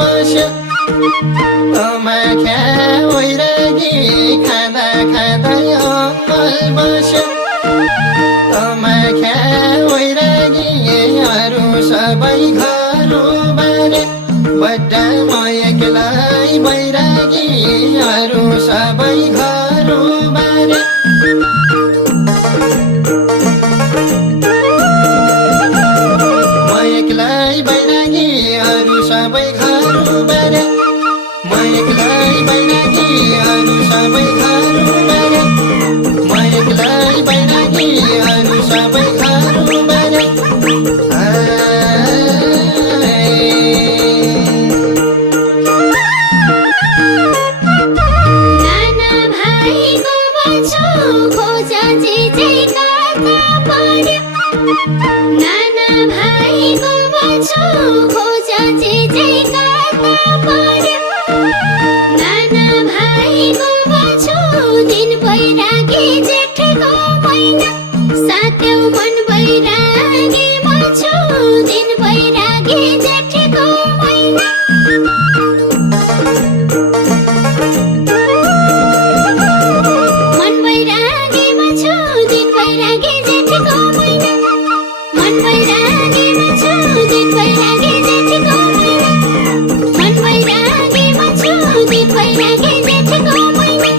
बस्यो माख्या वैरागी खाँदा खाँदै अम्मल बस्यो माख्या वैरागी अरू सबै घर बारे बड्डा म एक्लै बैरागी अरू सबै घर बारे म एक्लै बैरागी अरू सबै घर बारे म एक्लै बैरागी अरू सबै घर बारे म एक्लै बैरागी अरू सबै घर बारे नाना भाइको बच्चो खोजा जे काट्न पर्यो नाना भाइको बच्चो दिन बैरागी जेठको महिना साथ्यौ मन बैरागी बच्चो दिन बैरागी जेठको महिना मन बैरागी बच्चो दिन बैरागी जेठको महिना मन बैरागी बच्चो दिन बैरागी जेठको महिना मन बैरागी बच्चो दिन बैरागी जेठको महिना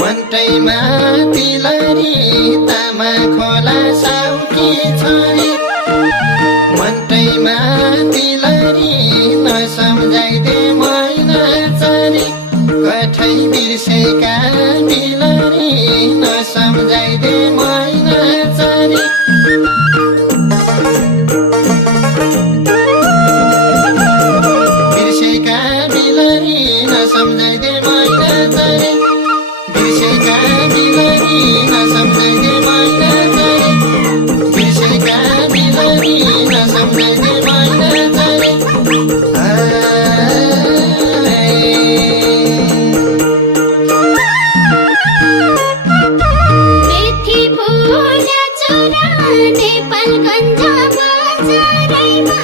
मन्टैमा तिलरी तामा खोला साउकी छोरी मन्टैमा तिलरी नसम्झाइदे मैना चरी कठै बिर्सेका तिलरी नसम्झाइदे मैना चरी बिर्सेका बिलरी नसम्झाइदे मैना चरी बिर्सेका बिलरी नसम्झाइदे मैना चरी बिर्सेका बिलरी नसम्झाइदे मैना चरी मेथी फुल्या चोरा नेपालगञ्ज बजारैमा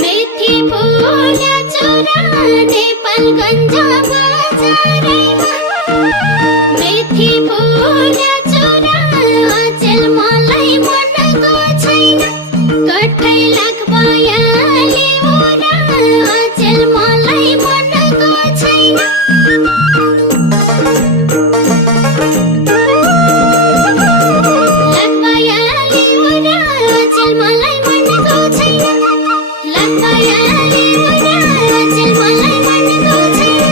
मेथी फुल्या चोरा नेपालगञ्ज बजारैमा मेथी फुल्या चोरा अचेल मलाई मनको छैन कठै लाख भयाली ओरा अचेल मलाई मनको छैन लाख भयाली ओरा अचेल मलाई मनको छैन लाख भयाली ओरा अचेल मलाई मनको छैन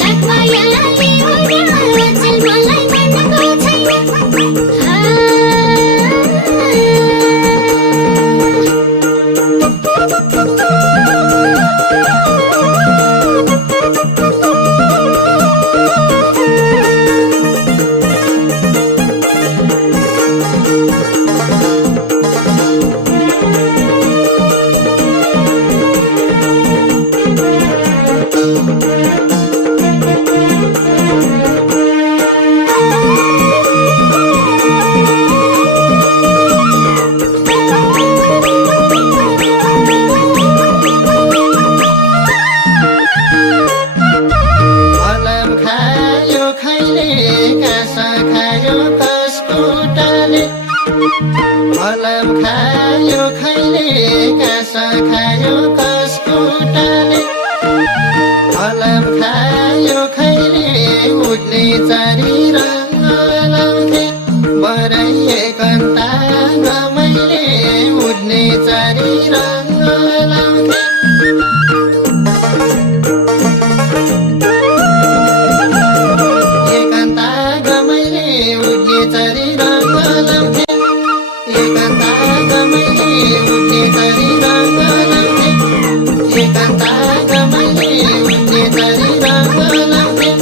लाख भयाली ओरा अचेल मलाई मनको छैन फलम खायो खैले घाँस खायो कसको टाले फलम खायो खैले उड्ने चारी रङ्ग लाउँथे बराइए कन्ता मैले उड्ने चारी रङ्ग लाउँथे एकान्त गमले उनले चरी रङ लाउँथे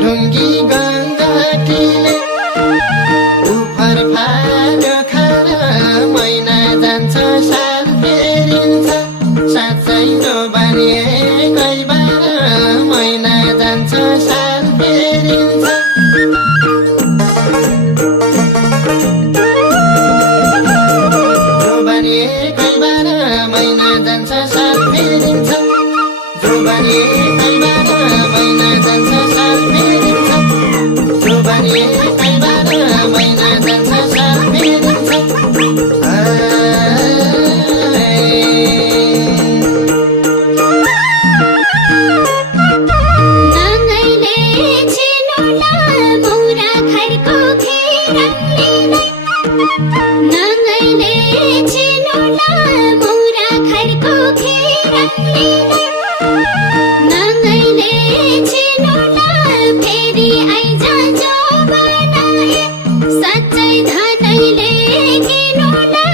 ढुङ्गी गङ्गाटीले उफर फाल्यो खाना महिना जान्छ साल फेरिन्छ साँच्चै नबनिएकै बार महिना जान्छ साल फेरिन्छ नबनिएकै बार महिना जान्छ साल फेरिन्छ नबनिएकै बार महिना जान्छ साल फेरिन्छ नबनिएकै बार महिना जान्छ साल फेरिन्छ नाङ्गैले छिनोला मौरा खरको खेरङले नाङ्गैले छिनोला मौरा खरको खेरङले नाङ्गैले छिनोला फेरि आइज जो बनाए साँच्चै धनैले किनोला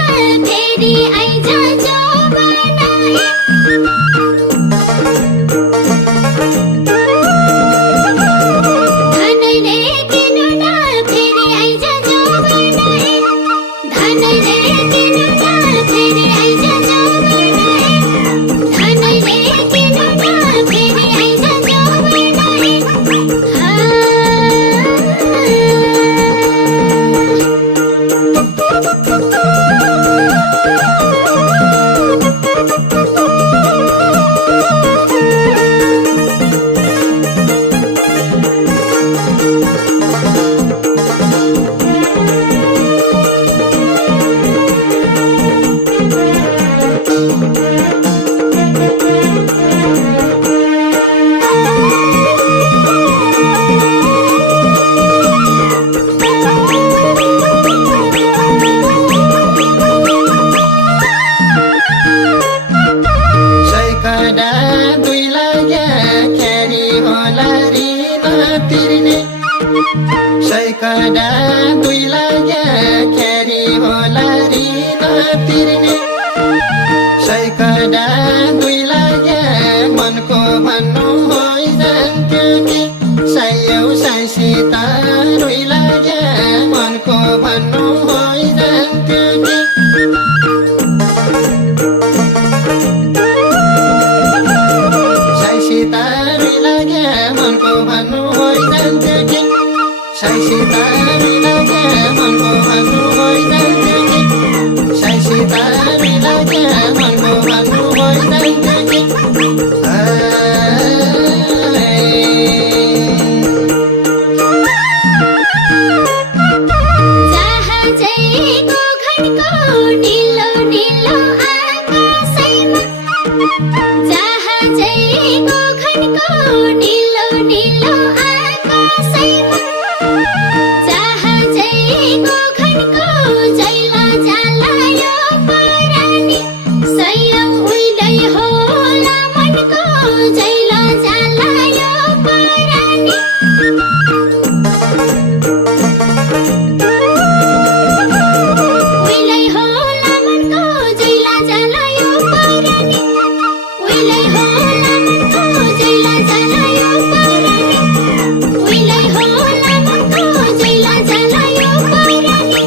फेरि आइज जो बनाए धनैले किनोला फेरि आइज जो बनाए धनैले किनोला फेरि आइज जो बनाए धनैले किनोला फेरि आइज जो बनाए सैकडा दुई लाग्या क्यारी होला ऋण तिर्ने सैकडा दुई लाग्या क्यारी होला ऋण तिर्ने सैकडा दुई लाग्या मनको भन्नु होइजान्थ्यो कि सायौ साइसित रुई लाग्या मनको भन्नु होइजान्थ्यो कि साइसितारुई लाग्या मनको भन्नु होइजान्थ्यो कि साइसितारुई लाग्या मनको भन्नु होइजान्थ्यो कि साइसितारुई लाग्या मनको भन्नु होइजान्थ्यो कि जहाजैको खड्को निलो निलो आकाशैमा जहाजैको खड्को निलो निलो निलो आकाशैमा जहाजैको खनको जैला जाला यो परानी सयौं उइलै होला मनको जैला जाला यो परानी उइलै होला मनको जैला जाला यो परानी उइलै होला मनको जैला जाला यो परानी उइलै होला मनको जैला जाला यो परानी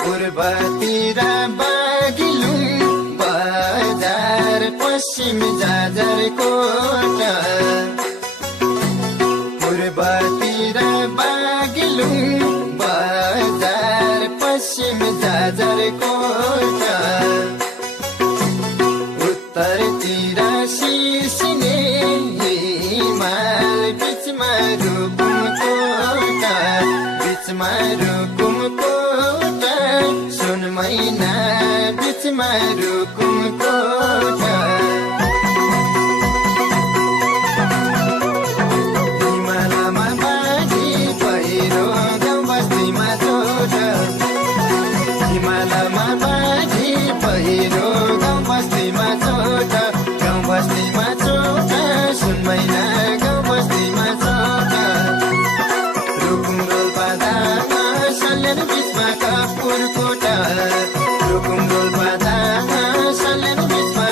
पूर्वतिर बागिलुङ बजार पश्चिम जाजरकोट पूर्वतिर बागिलुङ बजार पश्चिम जाजरकोट उत्तरतिर सिसिने हिमाल बिचमा रुकुमकोट बिचमा रुकुमकोट सुन मैना बिचमा रुकुमकोट हिमालमा बाजी पहिरो गाउँ बस्तीमा चोट हिमालमा बाजी पहिरो गाउँ बस्तीमा चोट गाउँ बस्तीमा चोट सुन मैना गाउँ बस्तीमा चोट रुकुम रोल्पा दामा सल्यान बिचमा कपुरकोट रुकुम रोल्पा दामा सल्यान बिचमा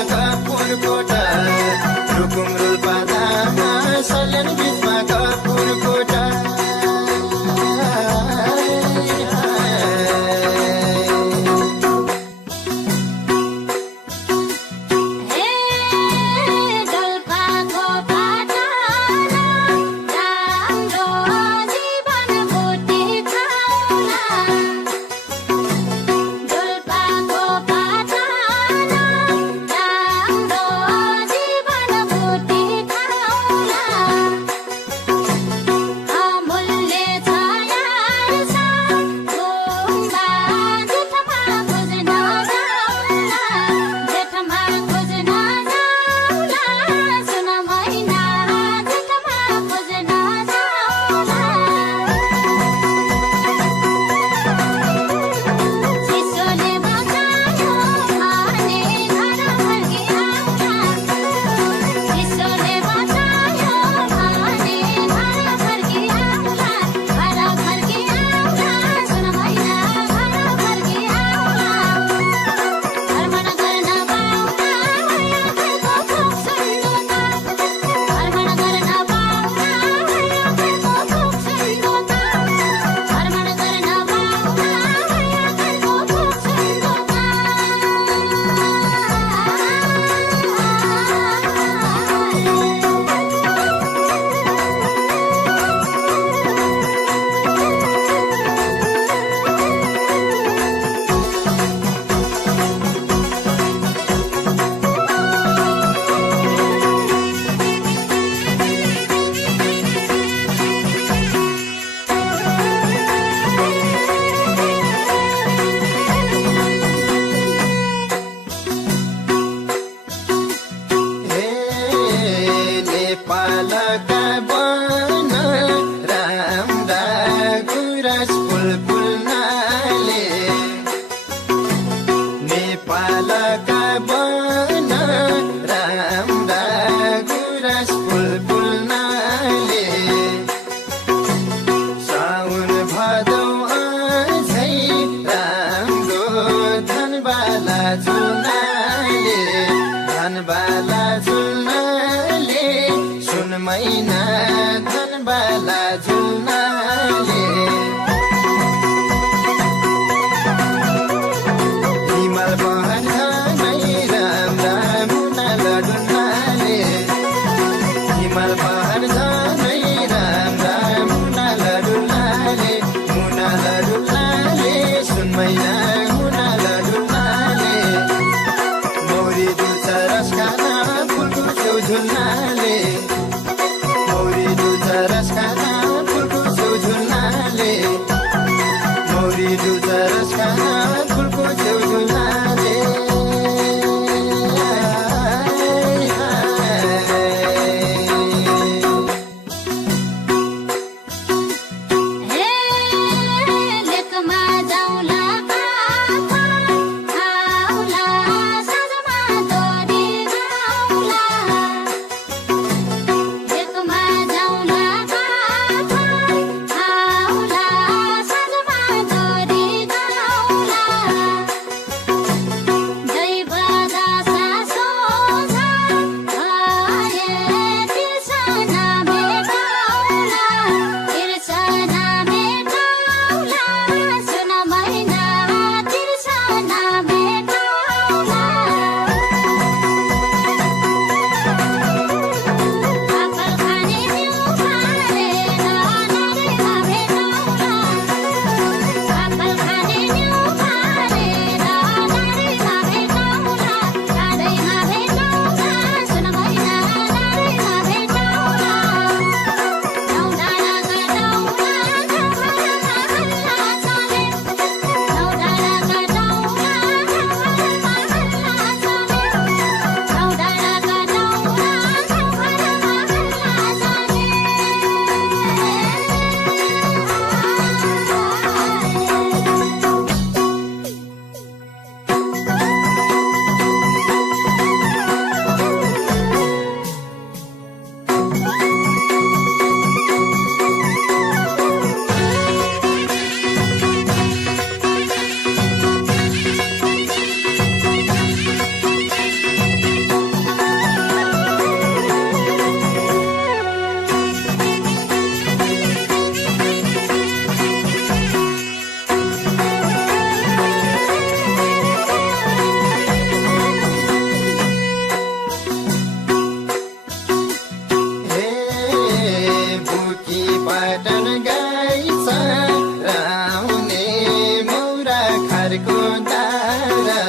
घरको दारा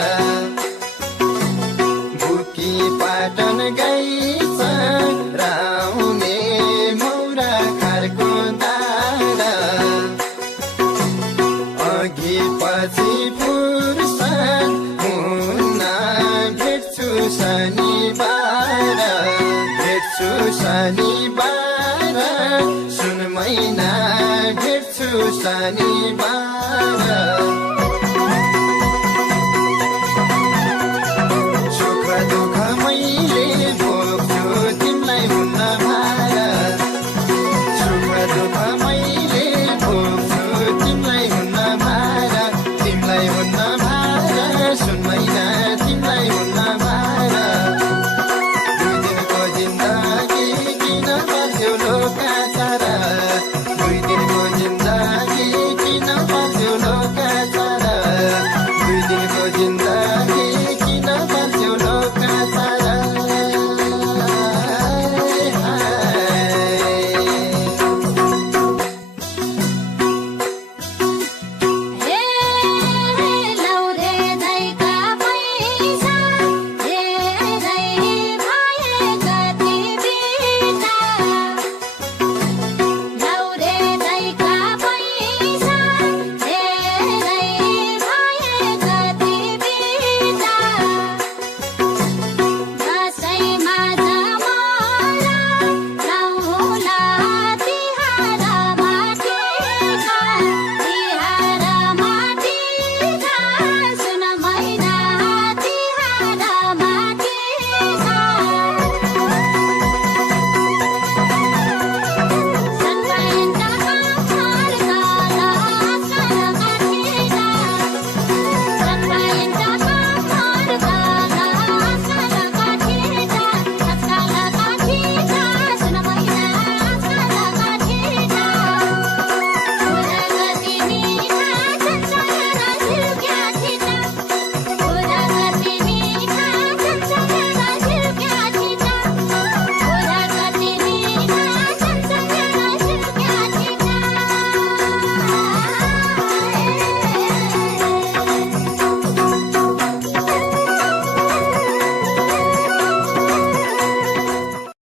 बुकी पाटन गई राउने मौरा घरको दारा अघि पछि फुर्सद हुन्न भेट्छु शनिबार भेट्छु शनिबार सुन महिना भेट्छु शनिबार